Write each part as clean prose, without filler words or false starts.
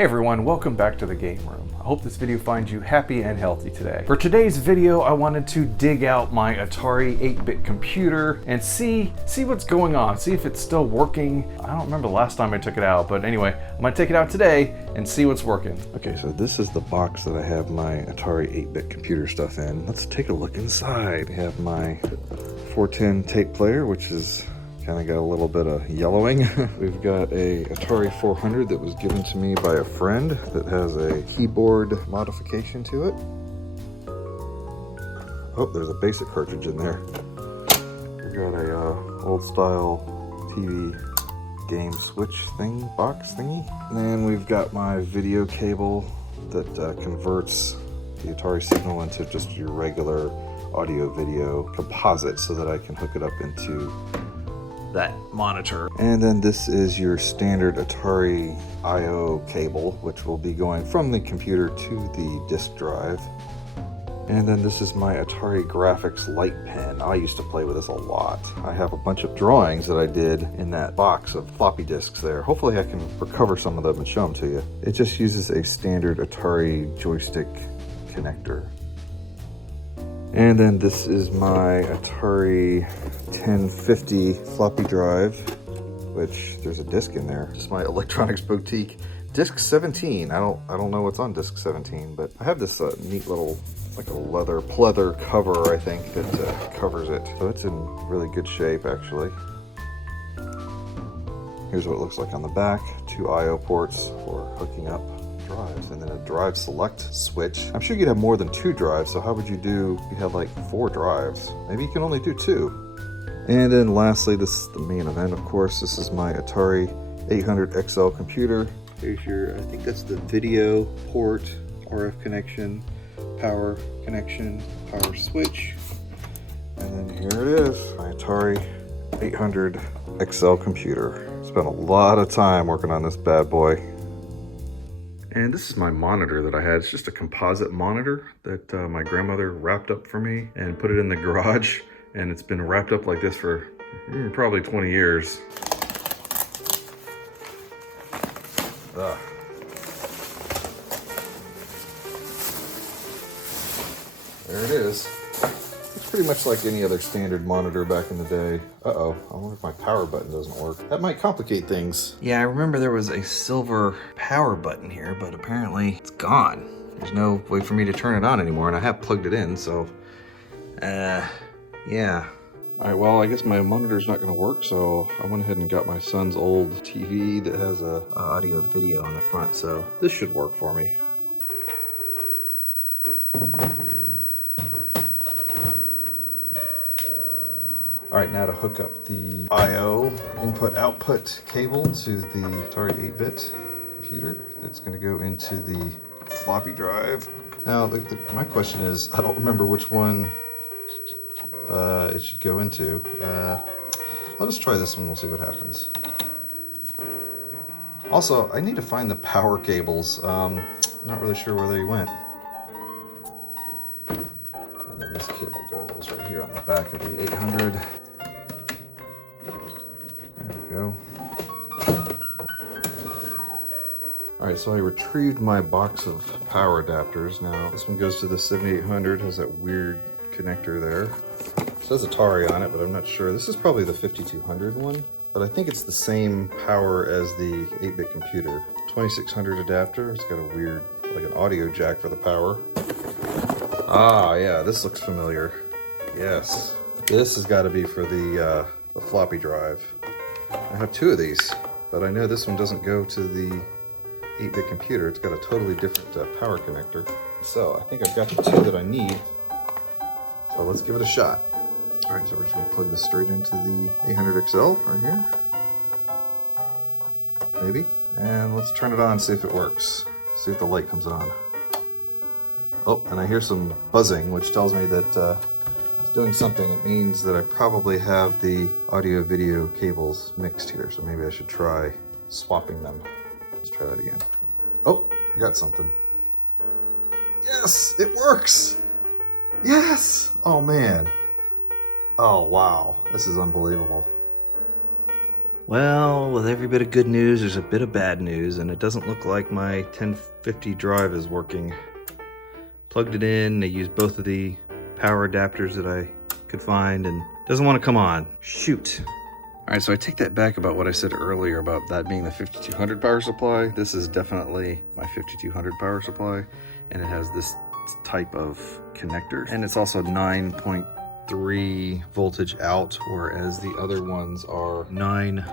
Hey everyone, welcome back to the game room. I hope this video finds you happy and healthy today. For today's video, I wanted to dig out my Atari 8-bit computer and see what's going on, see if it's still working. I don't remember the last time I took it out, but anyway, I'm gonna take it out today and see what's working. Okay, so this is the box that I have my Atari 8-bit computer stuff in. Let's take a look inside. I have my 410 tape player, which is kind of got a little bit of yellowing. We've got a Atari 400 that was given to me by a friend that has a keyboard modification to it. Oh, there's a basic cartridge in there. We've got a old style TV game switch box thingy. And then we've got my video cable that converts the Atari signal into just your regular audio video composite so that I can hook it up into that monitor. And then this is your standard Atari I/O cable, which will be going from the computer to the disk drive. And then this is my Atari graphics light pen. I used to play with this a lot. I have a bunch of drawings that I did in that box of floppy disks there. Hopefully I can recover some of them and show them to you. It just uses a standard Atari joystick connector. And then this is my Atari 1050 floppy drive, which there's a disc in there. Just my electronics boutique. Disc 17. I don't know what's on disc 17, but I have this neat little, like a leather pleather cover, I think, that covers it. So it's in really good shape, actually. Here's what it looks like on the back. 2 I/O ports for hooking up drives, and then a drive select switch. I'm sure you'd have more than 2 drives, so how would you do, you have like 4 drives? Maybe you can only do 2. And then lastly, this is the main event, of course. This is my Atari 800XL computer. Here's your, I think that's the video port, RF connection, power connection, power switch. And then here it is, my Atari 800XL computer. Spent a lot of time working on this bad boy. And this is my monitor that I had. It's just a composite monitor that my grandmother wrapped up for me and put it in the garage. And it's been wrapped up like this for probably 20 years. Ugh. There it is. It's pretty much like any other standard monitor back in the day. Uh-oh, I wonder if my power button doesn't work. That might complicate things. Yeah, I remember there was a silver power button here, but apparently it's gone. There's no way for me to turn it on anymore, and I have plugged it in, so, yeah. All right, well, I guess my monitor's not gonna work, so I went ahead and got my son's old TV that has a audio video on the front, so this should work for me. All right, now to hook up the I/O input-output cable to the Atari 8-bit computer. That's gonna go into the floppy drive. Now, my question is, I don't remember which one it should go into. I'll just try this one, we'll see what happens. Also, I need to find the power cables. Not really sure where they went. And then this cable goes right here on the back of the 800. There we go. All right, so I retrieved my box of power adapters. Now, this one goes to the 7800, has that weird connector there. It says Atari on it, but I'm not sure. This is probably the 5200 one, but I think it's the same power as the 8-bit computer. 2600 adapter, it's got a weird, like an audio jack for the power. Ah, yeah, this looks familiar. Yes, this has got to be for the floppy drive. I have 2 of these, but I know this one doesn't go to the 8-bit computer. It's got a totally different power connector. So I think I've got the 2 that I need. So let's give it a shot. All right, so we're just gonna plug this straight into the 800XL right here. Maybe. And let's turn it on, see if it works. See if the light comes on. Oh, and I hear some buzzing, which tells me that it's doing something. It means that I probably have the audio video cables mixed here, so maybe I should try swapping them. Let's try that again. Oh, I got something. Yes, it works. Yes. Oh man. Oh wow, this is unbelievable. Well, with every bit of good news, there's a bit of bad news, and it doesn't look like my 1050 drive is working. Plugged it in, they used both of the power adapters that I could find, and it doesn't want to come on. Shoot. All right, so I take that back about what I said earlier about that being the 5200 power supply. This is definitely my 5200 power supply, and it has this type of connector, and it's also 9.3 voltage out, whereas the other ones are 9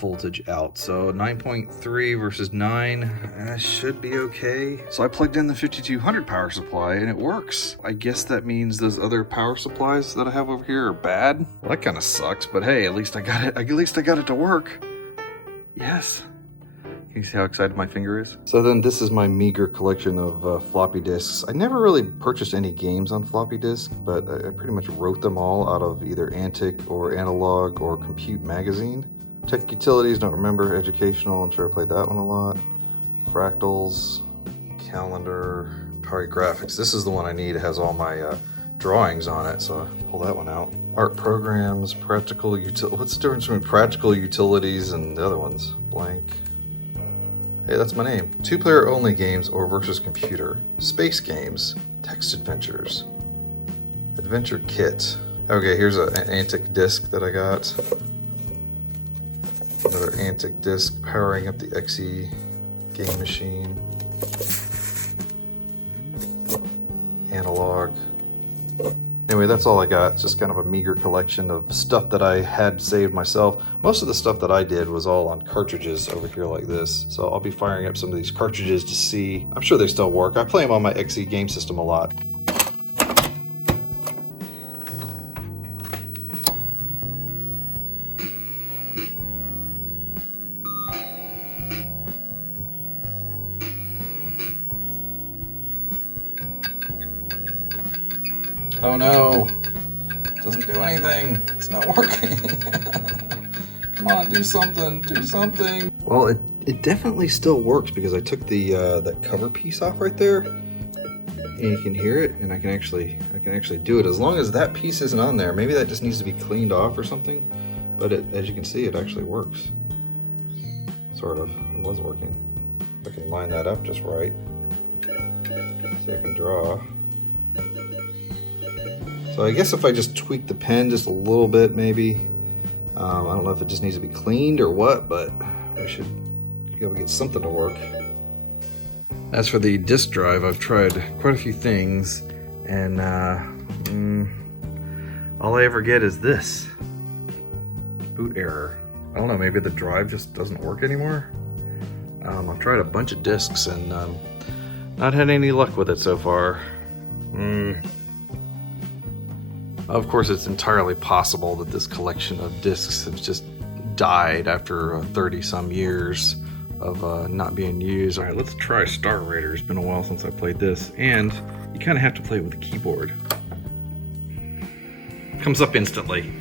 voltage out. So 9.3 versus 9 should be okay. So I plugged in the 5200 power supply and it works. I guess that means those other power supplies that I have over here are bad. Well, that kind of sucks, but hey, at least I got it. At least I got it to work. Yes. Can you see how excited my finger is? So then this is my meager collection of floppy disks. I never really purchased any games on floppy disk, but I pretty much wrote them all out of either Antic or Analog or Compute magazine. Tech Utilities, don't remember. Educational, I'm sure I played that one a lot. Fractals, Calendar, Atari Graphics. This is the one I need. It has all my drawings on it, so I pull that one out. Art Programs, Practical Utility. What's the difference between Practical Utilities and the other ones? Blank. Hey, that's my name. 2-player only games or versus computer. Space games. Text adventures. Adventure kit. Okay, here's an Antic disc that I got. Another Antic disc powering up the XE game machine. Analog. Anyway, that's all I got. It's just kind of a meager collection of stuff that I had saved myself. Most of the stuff that I did was all on cartridges over here like this. So I'll be firing up some of these cartridges to see. I'm sure they still work. I play them on my XE game system a lot. Oh no, doesn't do anything. It's not working. Come on, do something, do something. Well, it definitely still works because I took the that cover piece off right there, and you can hear it, and I can actually do it as long as that piece isn't on there. Maybe that just needs to be cleaned off or something. But as you can see, it actually works. Sort of. It was working. I can line that up just right. So I can draw. So I guess if I just tweak the pen just a little bit, maybe. I don't know if it just needs to be cleaned or what, but we should be able to get something to work. As for the disk drive, I've tried quite a few things, and all I ever get is this. Boot error. I don't know, maybe the drive just doesn't work anymore? I've tried a bunch of disks and not had any luck with it so far. Of course, it's entirely possible that this collection of discs has just died after 30-some years of not being used. All right, let's try Star Raider. It's been a while since I played this, and you kind of have to play it with a keyboard. Comes up instantly.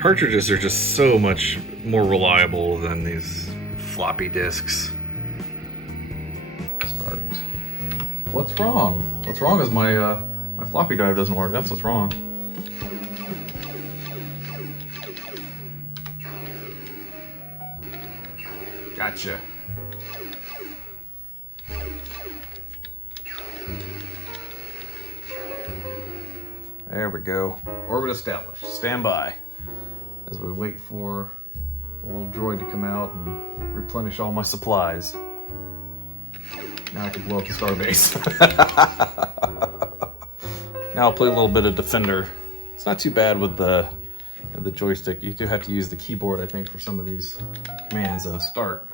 Cartridges are just so much more reliable than these floppy disks. Start. What's wrong? What's wrong is my floppy drive doesn't work. That's what's wrong. Gotcha. There we go. Orbit established. Stand by as we wait for the little droid to come out and replenish all my supplies. Now I can blow up the starbase. Now I'll play a little bit of Defender. It's not too bad with the joystick. You do have to use the keyboard, I think, for some of these commands. Start.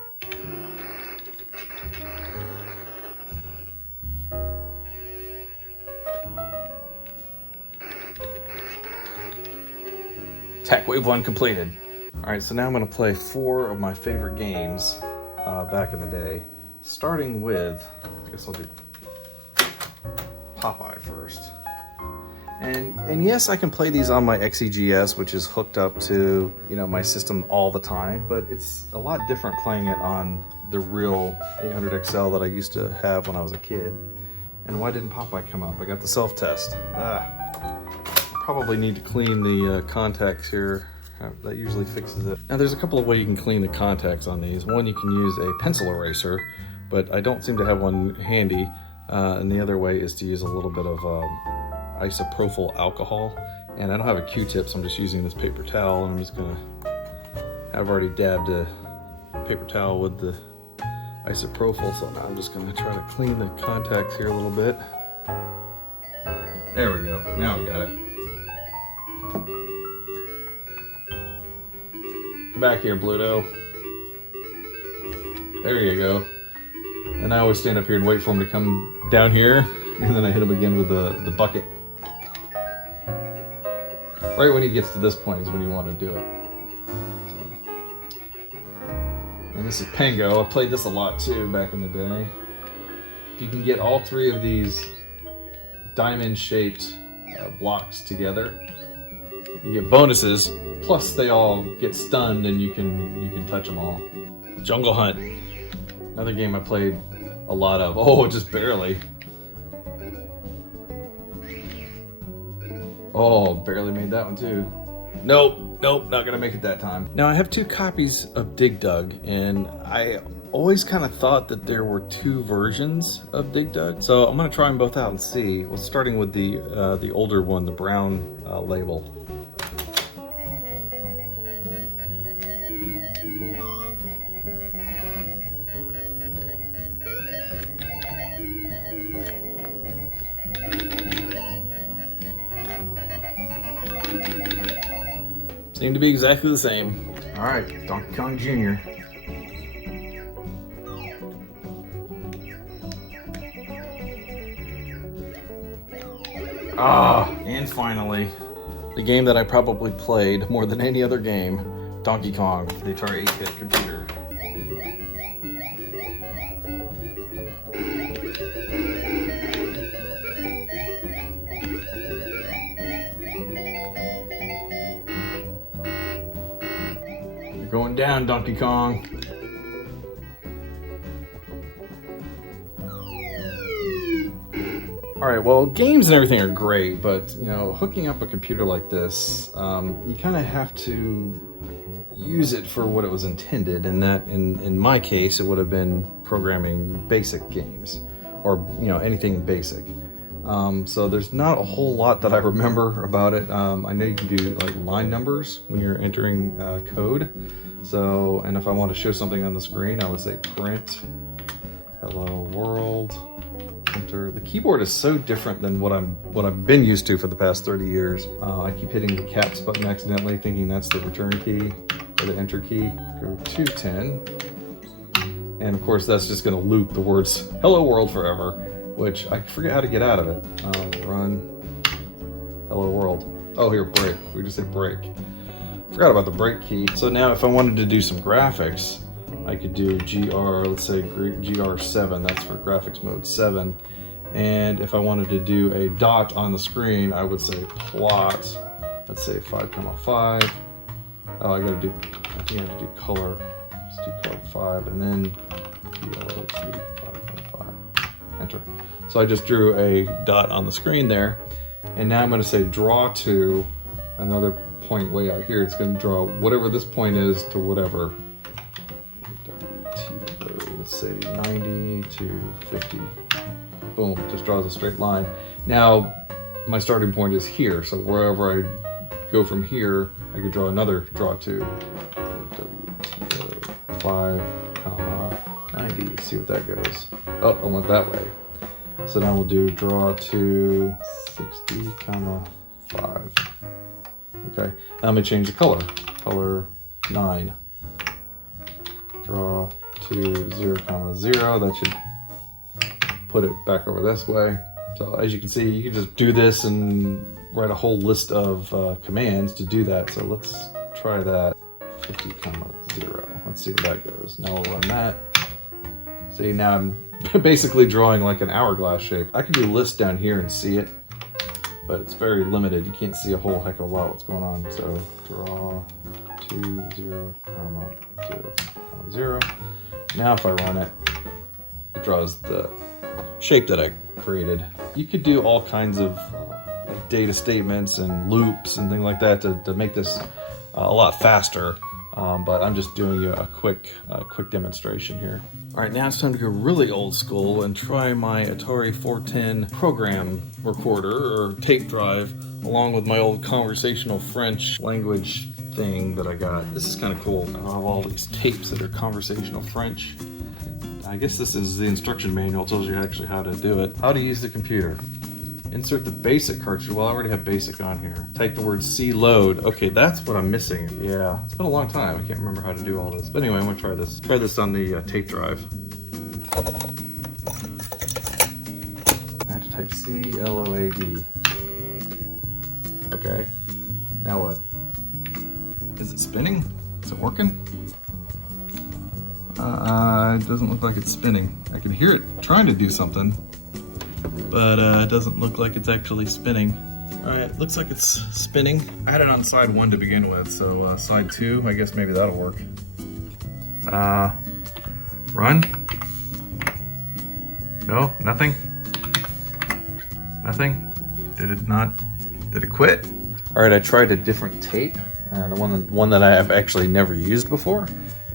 Tech Wave 1 completed. Alright, so now I'm going to play 4 of my favorite games back in the day. Starting with, I guess I'll do Popeye first. And yes, I can play these on my XEGS, which is hooked up to, my system all the time, but it's a lot different playing it on the real 800XL that I used to have when I was a kid. And why didn't Popeye come up? I got the self-test. Probably need to clean the contacts here That usually fixes it. Now there's a couple of ways you can clean the contacts on these. One, you can use a pencil eraser, but I don't seem to have one handy. And the other way is to use a little bit of isopropyl alcohol. And I don't have a Q-tip, so I'm just using this paper towel, and I'm just gonna, I've already dabbed a paper towel with the isopropyl, so now I'm just gonna try to clean the contacts here a little bit. There we go, now we got it. Come back here, Bluto. There you go. And I always stand up here and wait for him to come down here, and then I hit him again with the bucket. Right when he gets to this point is when you want to do it. So. And this is Pengo. I played this a lot too back in the day. If you can get all three of these diamond-shaped blocks together, you get bonuses. Plus, they all get stunned, and you can touch them all. Jungle Hunt, another game I played a lot of. Oh, just barely. Oh, barely made that one too. Nope, not gonna make it that time. Now I have 2 copies of Dig Dug, and I always kind of thought that there were 2 versions of Dig Dug. So I'm gonna try them both out and see. Well, starting with the older one, the brown label. Seem to be exactly the same. All right, Donkey Kong Jr. And finally, the game that I probably played more than any other game, Donkey Kong, the Atari 8-bit computer. Going down, Donkey Kong. All right, well, games and everything are great, but you know, hooking up a computer like this, you kind of have to use it for what it was intended, and that, in my case, it would have been programming basic games, or you know, anything basic. So there's not a whole lot that I remember about it. I know you can do like line numbers when you're entering code. So, and if I want to show something on the screen, I would say print hello world, enter. The keyboard is so different than what I've been used to for the past 30 years. I keep hitting the caps button accidentally, thinking that's the return key or the enter key. Go to 10. And of course, that's just going to loop the words hello world forever, which I forget how to get out of it. Run hello world. Oh, here, break. We just hit break. Forgot about the break key. So now if I wanted to do some graphics, I could do GR, let's say GR7, that's for graphics mode 7. And if I wanted to do a dot on the screen, I would say plot, let's say 5,5. Oh, I think I have to do color. Let's do color 5, and then yellow 5.5. Enter. So I just drew a dot on the screen there. And now I'm going to say draw to another point way out here. It's going to draw whatever this point is to whatever. Let's say 90 to 50. Boom, just draws a straight line. Now, my starting point is here, so wherever I go from here, I could draw another draw to 5, 90. See what that goes. Oh, I went that way. So now we'll do draw to 60, 5. Okay, now I'm gonna change the color. Color 9. Draw to 0, 0. That should put it back over this way. So as you can see, you can just do this and write a whole list of commands to do that. So let's try that. 50, 0. Let's see where that goes. Now we'll run that. See, now I'm basically drawing like an hourglass shape. I can do lists down here and see it, but it's very limited. You can't see a whole heck of a lot what's going on. So draw 2, 0, 0, 0. Now if I run it, it draws the shape that I created. You could do all kinds of data statements and loops and things like that to make this a lot faster. But I'm just doing you a quick demonstration here. All right, now it's time to go really old school and try my Atari 410 program recorder or tape drive, along with my old conversational French language thing that I got. This is kind of cool. I have all these tapes that are conversational French. I guess this is the instruction manual. It tells you actually how to do it. How to use the computer. Insert the basic cartridge. Well, I already have basic on here. Type the word C load. Okay, that's what I'm missing. Yeah, it's been a long time. I can't remember how to do all this. But anyway, I'm gonna try this. Try this on the tape drive. I have to type C-L-O-A-D. Okay, now what? Is it spinning? Is it working? It doesn't look like it's spinning. I can hear it trying to do something, but it doesn't look like it's actually spinning. All right, looks like it's spinning. I had it on side 1 to begin with, so side 2, I guess maybe that'll work. Run? No, nothing? Nothing? Did it not? Did it quit? All right, I tried a different tape, the one that I have actually never used before,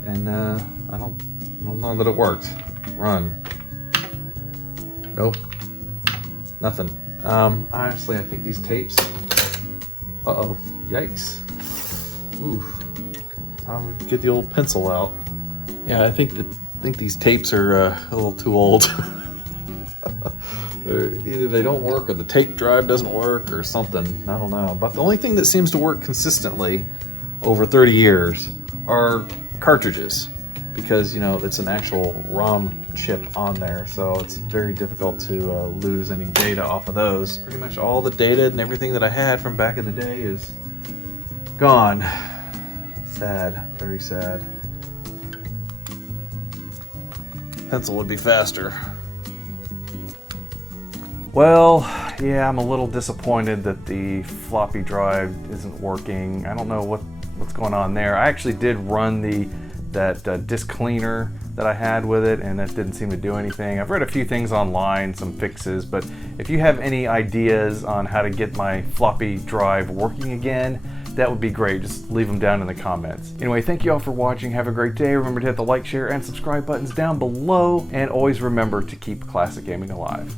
and I don't know that it worked. Run. Nope. Nothing. Honestly, I think these tapes. Uh-oh. Yikes. Ooh. Time to get the old pencil out. Yeah, I think these tapes are a little too old. Either they don't work, or the tape drive doesn't work, or something. I don't know. But the only thing that seems to work consistently over 30 years are cartridges, because it's an actual ROM chip on there, so it's very difficult to lose any data off of those. Pretty much all the data and everything that I had from back in the day is gone. Sad, very sad. Pencil would be faster. Well, yeah, I'm a little disappointed that the floppy drive isn't working. I don't know what's going on there. I actually did run that disk cleaner that I had with it, and that didn't seem to do anything. I've read a few things online, some fixes, but if you have any ideas on how to get my floppy drive working again, that would be great. Just leave them down in the comments. Anyway, thank you all for watching. Have a great day. Remember to hit the like, share, and subscribe buttons down below, and always remember to keep classic gaming alive.